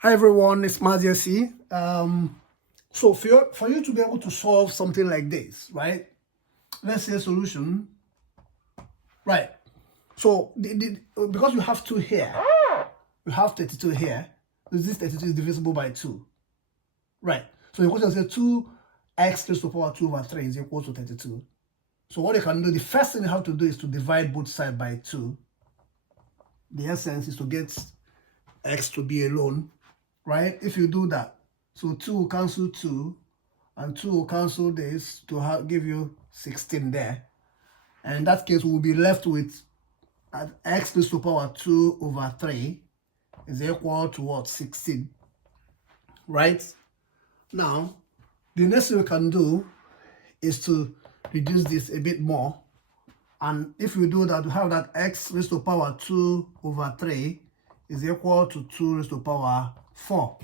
Hi everyone, it's Maziasi. So for you to be able to solve something like this, right? Let's say solution, right? So because you have 2 here, you have 32 here. This 32 is divisible by 2, right? So the question says 2x raised to the power 2 over 3 is equal to 32. So what you can do, the first thing you have to do is to divide both sides by 2. The essence is to get x to be alone, right? If you do that, so 2 will cancel 2, and 2 will cancel this to give you 16 there. And in that case, we'll be left with x raised to the power 2 over 3 is equal to what? 16, right? Now, the next thing we can do is to reduce this a bit more. And if we do that, we have that x raised to the power 2 over 3 is equal to 2 raised to the power 4,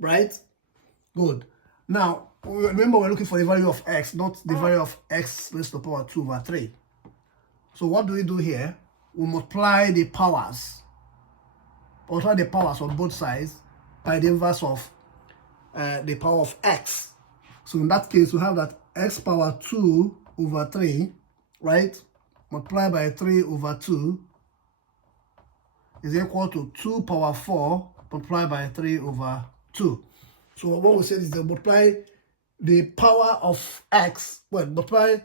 right? Good. Now, remember we're looking for the value of x, not the value of x raised to the power 2 over 3. So what do we do here? We multiply the powers on both sides by the inverse of the power of x. So in that case, we have that x power 2 over 3, right? Multiplied by 3 over 2 is equal to 2 power 4 multiplied by 3 over 2. So what we said is to multiply the power of x, multiply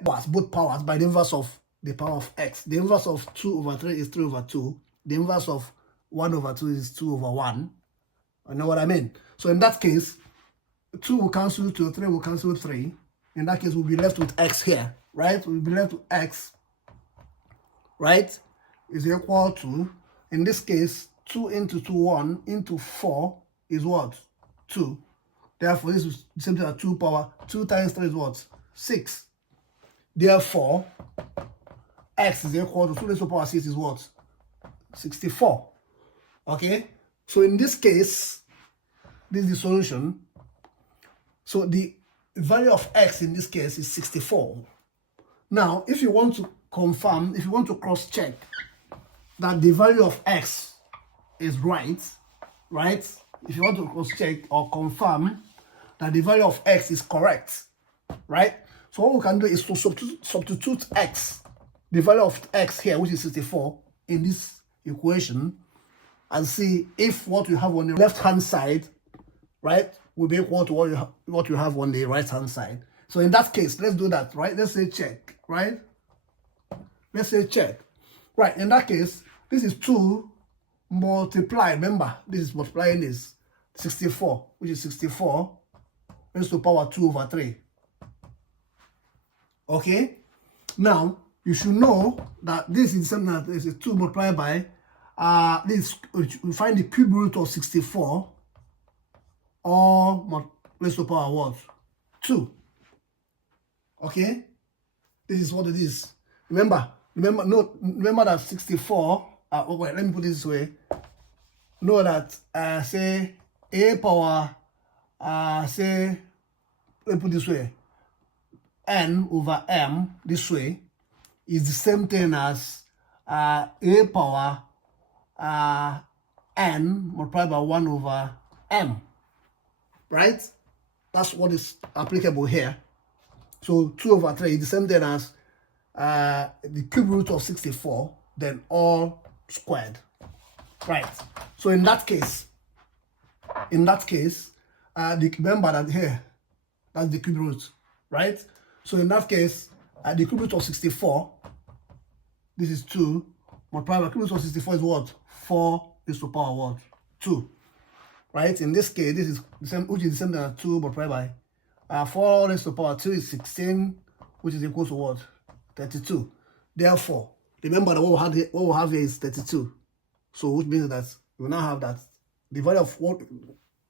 both powers by the inverse of the power of x. The inverse of 2 over 3 is 3 over 2. The inverse of 1 over 2 is 2 over 1. You know what I mean? So in that case, 2 will cancel 2, 3 will cancel 3. In that case, we'll be left with x here, right? We'll be left with x, right, is equal to, in this case, 2 into 2, 1 into 4 is what? 2. Therefore, this is the same thing as 2 power. 2 times 3 is what? 6. Therefore, x is equal to 2 raised to the power 6 is what? 64. Okay? So in this case, this is the solution. So the value of x in this case is 64. Now, if you want to confirm, if you want to cross-check that the value of x is right? If you want to cross-check or confirm that the value of x is correct, right? So what we can do is to substitute x, the value of x here, which is 64, in this equation, and see if what you have on the left-hand side, right, will be equal to what you have on the right-hand side. So in that case, let's do that, right? Let's say check, right? Let's say check. Right, in that case, this is 2 multiplied, remember, this is multiplying this, 64, which is 64 raised to the power 2 over 3. Okay? Now, you should know that this is something that is 2 multiplied by, this, we find the cube root of 64, or raised to the power what? 2. Okay? This is what it is. Remember that 64, let me put it this way. Know that, say, a power, say, let me put it this way, n over m, this way, is the same thing as a power n multiplied by 1 over m, right? That's what is applicable here. So 2 over 3 is the same thing as the cube root of 64, then all squared, right? So in that case, remember that here, that's the cube root, right? So in that case, the cube root of 64, this is 2, multiplied by cube root of 64 is what? 4 raised to the power what? 2, right? In this case, this is the same, which is the same thing as 2 multiplied by 4 raised to the power 2 is 16, which is equal to what? 32. Therefore, remember that what we have here is 32. So which means that we now have that the value of what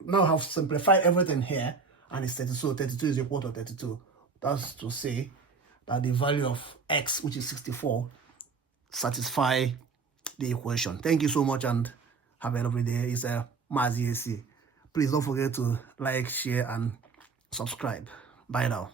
now have simplified everything here, and it's 32. So 32 is equal to 32. That's to say that the value of x, which is 64, satisfy the equation. Thank you so much and have a lovely day. It's Maziasi. Please don't forget to like, share, and subscribe. Bye now.